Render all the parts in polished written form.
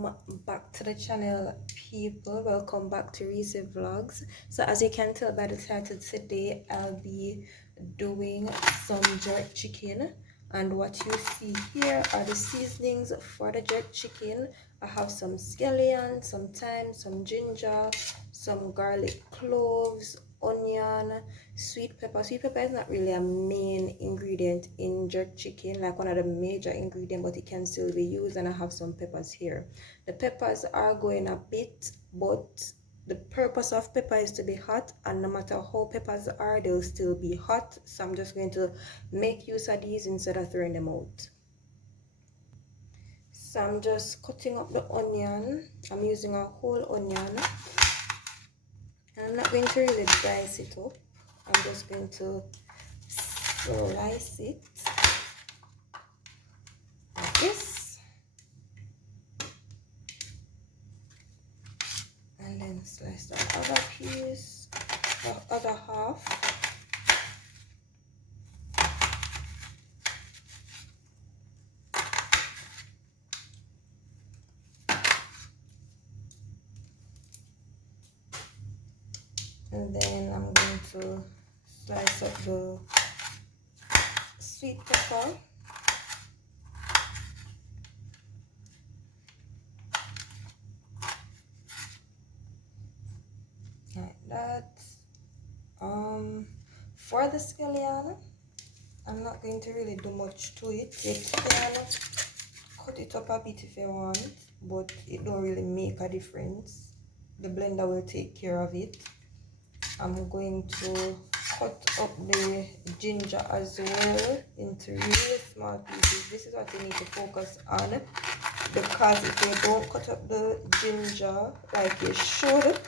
Welcome back to the channel, people. Welcome back to Reese Vlogs. So as you can tell by the title, today I'll be doing some jerk chicken, and what you see here are the seasonings for the jerk chicken. I have some scallion, some thyme, some ginger, some garlic cloves, onion, sweet pepper. Sweet pepper is not really a main ingredient in jerk chicken, like one of the major ingredients, but it can still be used. And I have some peppers here. The peppers are going a bit, but the purpose of pepper is to be hot, and no matter how peppers are, they'll still be hot. So I'm just going to make use of these instead of throwing them out. So I'm just cutting up the onion. I'm using a whole onion. I'm not going to really dice it up. I'm just going to slice it like this, and then slice the other piece, the other half. And then I'm going to slice up the sweet pepper. Like that. For the scallion, I'm not going to really do much to it. You can cut it up a bit if you want, but it don't really make a difference. The blender will take care of it. I'm going to cut up the ginger as well into really small pieces. This is what you need to focus on, because if you don't cut up the ginger like you should,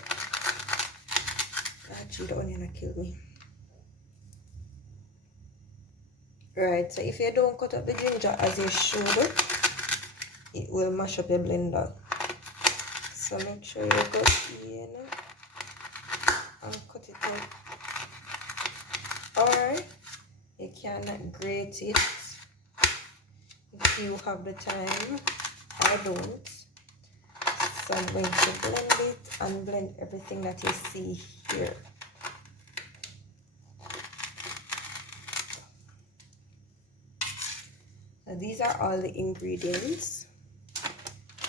actually the onion killed me. Right, so if you don't cut up the ginger as you should, it will mash up your blender. So make sure you go in and cut it up, or you can grate it if you have the time. I don't. So I'm going to blend it and blend everything that you see here. Now these are all the ingredients,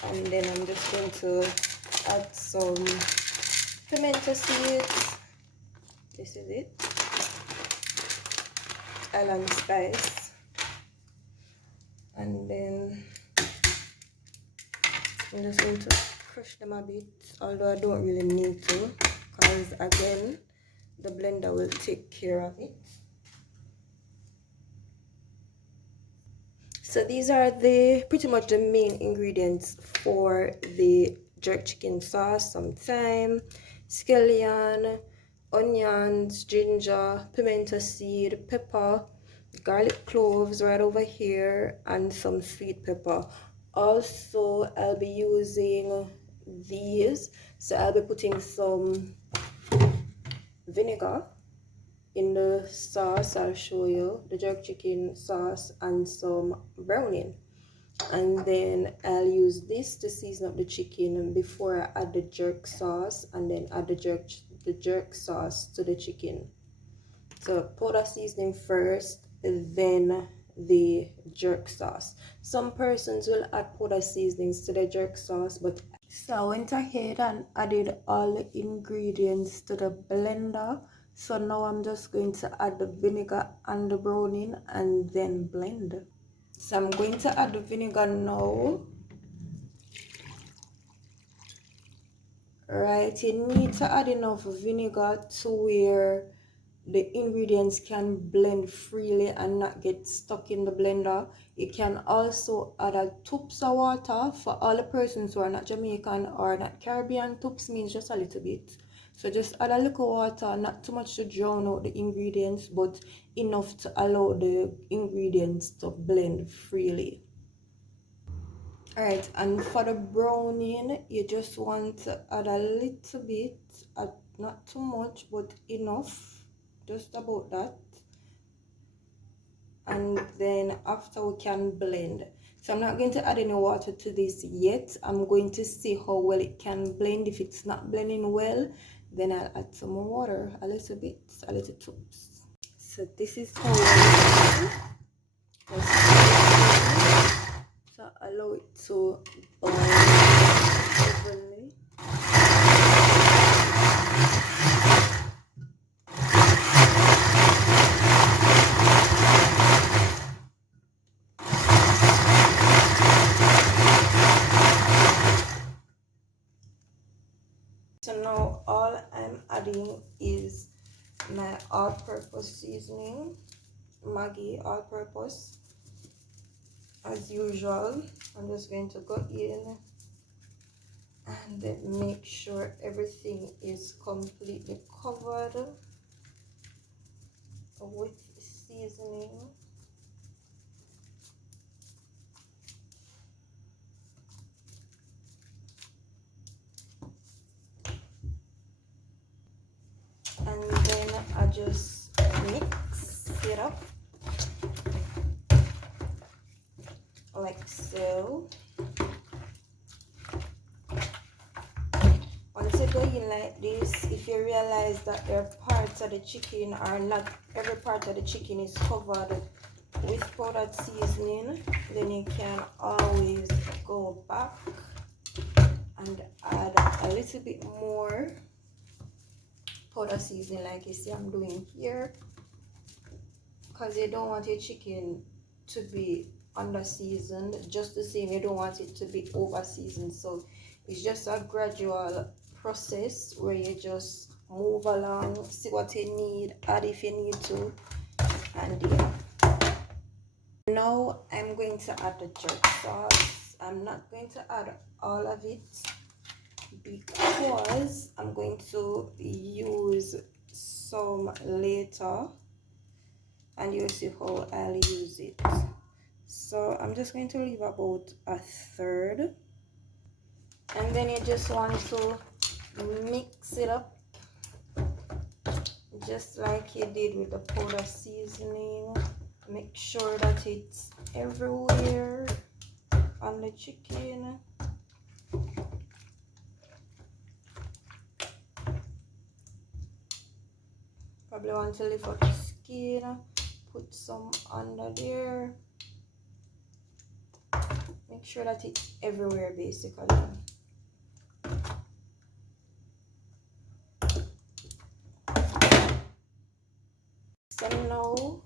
and then I'm just going to add some pimento seeds. This is it. Allspice, and then I'm just going to crush them a bit, although I don't really need to, because again the blender will take care of it. So these are the pretty much the main ingredients for the jerk chicken sauce: some thyme, scallion, onions, ginger, pimento seed, pepper, garlic cloves right over here, and some sweet pepper. Also, I'll be using these, so I'll be putting some vinegar in the sauce. I'll show you the jerk chicken sauce and some browning, and then I'll use this to season up the chicken before I add the jerk sauce, and then add the jerk sauce to the chicken. So powder seasoning first, then the jerk sauce. Some persons will add powder seasonings to the jerk sauce, but so I went ahead and added all the ingredients to the blender. So now I'm just going to add the vinegar and the browning and then blend. So I'm going to add the vinegar now. Right, you need to add enough vinegar to where the ingredients can blend freely and not get stuck in the blender. You can also add a toops of water. For all the persons who are not Jamaican or not Caribbean, toops means just a little bit. So just add a little water, not too much to drown out the ingredients, but enough to allow the ingredients to blend freely. Alright, and for the browning, you just want to add a little bit, not too much, but enough, just about that. And then after we can blend. So I'm not going to add any water to this yet. I'm going to see how well it can blend. If it's not blending well, then I'll add some more water, a little bit, a little tips. So this is how well so allow it to boil evenly. So now all I'm adding is my all-purpose seasoning, Maggi all-purpose. As usual, I'm just going to go in and make sure everything is completely covered with seasoning. And then I just mix it up like so. Once you go in like this, if you realize that there are parts of the chicken or not every part of the chicken is covered with powdered seasoning, then you can always go back and add a little bit more powder seasoning like you see I'm doing here, because you don't want your chicken to be under seasoned. Just the same, you don't want it to be over seasoned. So it's just a gradual process where you just move along, see what you need, add if you need to, and yeah. Now I'm going to add the jerk sauce. I'm not going to add all of it because I'm going to use some later and you'll see how I'll use it. So I'm just going to leave about a third, and then you just want to mix it up just like you did with the powder seasoning. Make sure that it's everywhere on the chicken. Probably want to lift up the skin, put some under there. Make sure that it's everywhere basically. So now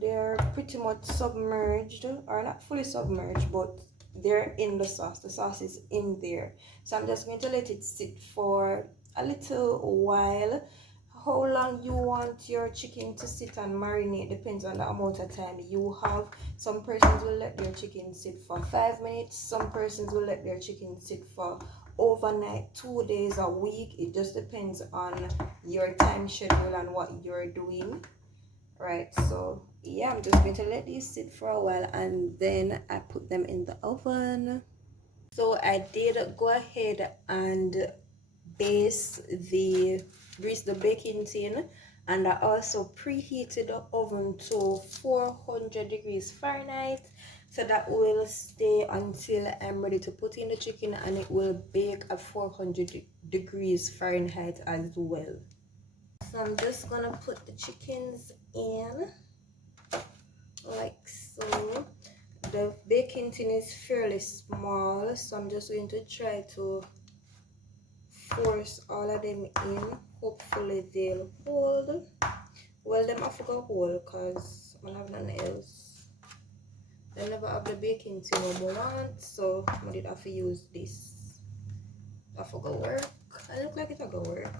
they're pretty much submerged, or not fully submerged, but they're in the sauce. The sauce is in there. So I'm just going to let it sit for a little while. How long you want your chicken to sit and marinate depends on the amount of time you have. Some persons will let their chicken sit for 5 minutes. Some persons will let their chicken sit for overnight, 2 days, a week. It just depends on your time schedule and what you're doing. Right, so yeah, I'm just going to let these sit for a while and then I put them in the oven. So I did go ahead and grease the baking tin, and I also preheated the oven to 400 degrees Fahrenheit, so that will stay until I'm ready to put in the chicken, and it will bake at 400 degrees Fahrenheit as well. So I'm just gonna put the chickens in like so. The baking tin is fairly small, so I'm just going to try to force all of them in. Hopefully they'll hold. Well, them have to go hold because I have nothing else. I never have the baking tin I want, so I did have to use this. I forgot work. I look like it'll go work.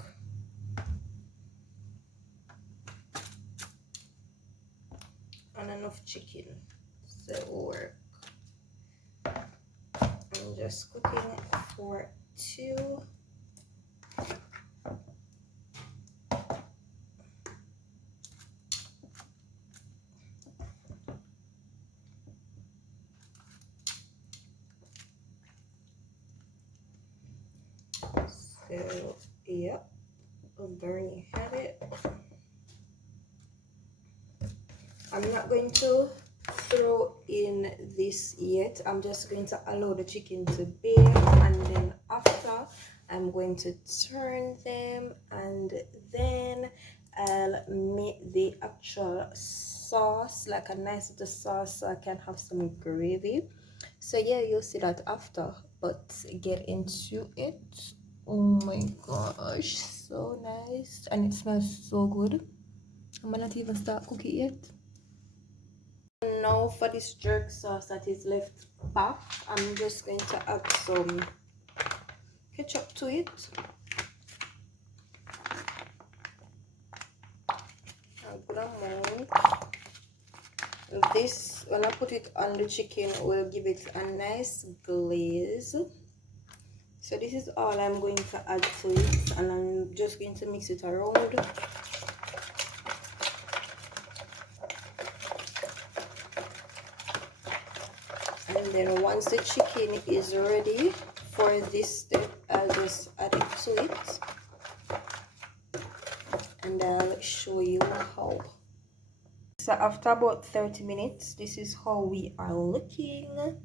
And enough chicken, so it will work. I'm just cooking it for 2. So yep, there you have it. I'm not going to throw in this yet. I'm just going to allow the chicken to bake, and then after I'm going to turn them, and then I'll make the actual sauce, like a nice little sauce, so I can have some gravy. So yeah, you'll see that after, but get into it. Oh my gosh, so nice, and it smells so good. I'm not even start cooking yet. Now for this jerk sauce that is left back, I'm just going to add some ketchup to it. A good amount. This, when I put it on the chicken, will give it a nice glaze. So this is all I'm going to add to it, and I'm just going to mix it around. And then once the chicken is ready for this step, I'll just add it to it, and I'll show you how. So after about 30 minutes, this is how we are looking.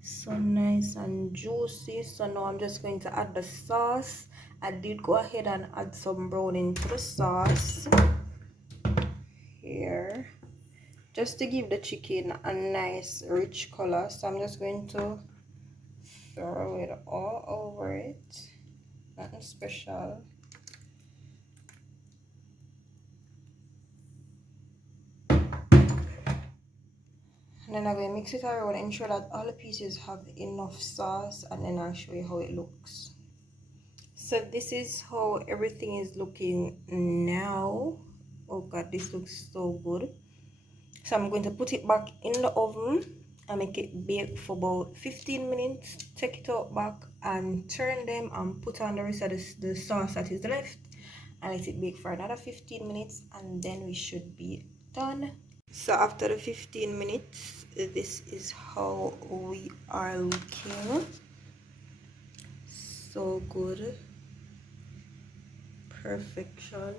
So nice and juicy. So now I'm just going to add the sauce. I did go ahead and add some browning to the sauce here, just to give the chicken a nice rich color. So I'm just going to throw it all over it. Nothing special. And then I'm going to mix it around, ensure that all the pieces have enough sauce, and then I'll show you how it looks. So this is how everything is looking now. Oh god, this looks so good. So I'm going to put it back in the oven and make it bake for about 15 minutes. Take it out back and turn them and put on the rest of the sauce that is left, and let it bake for another 15 minutes, and then we should be done. So after the 15 minutes, this is how we are looking. So good. Perfection.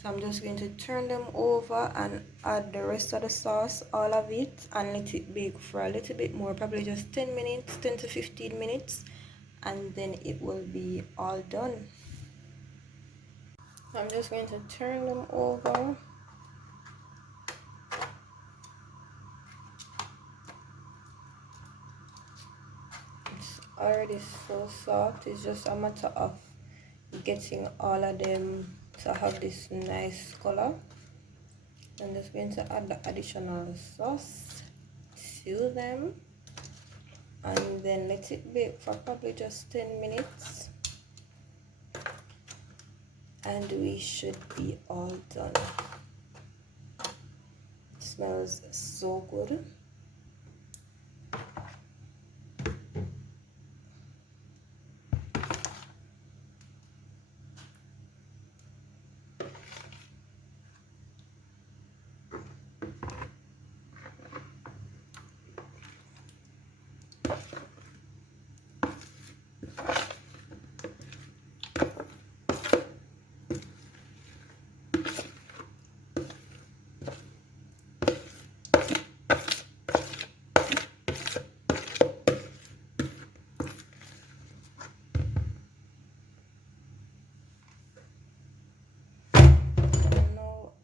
So I'm just going to turn them over and add the rest of the sauce, all of it, and let it bake for a little bit more, probably just 10 minutes, 10 to 15 minutes, and then it will be all done. I'm just going to turn them over. It's already so soft. It's just a matter of getting all of them to have this nice color. I'm just going to add the additional sauce to them, and then let it bake for probably just 10 minutes, and we should be all done. It smells so good.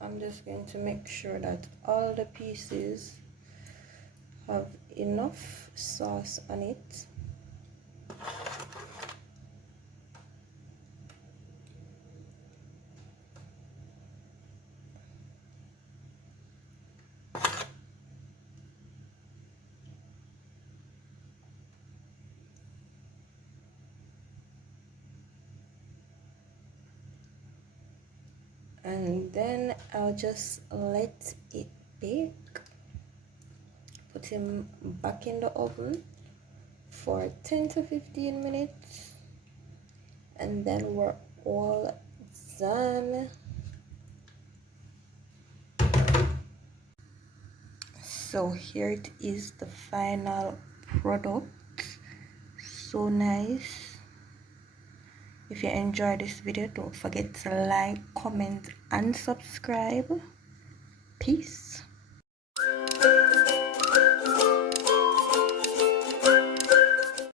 I'm just going to make sure that all the pieces have enough sauce on it. And then I'll just let it bake. Put him back in the oven for 10 to 15 minutes, and then we're all done. So here it is, the final product. So nice. If you enjoyed this video, don't forget to like, comment, and subscribe. Peace.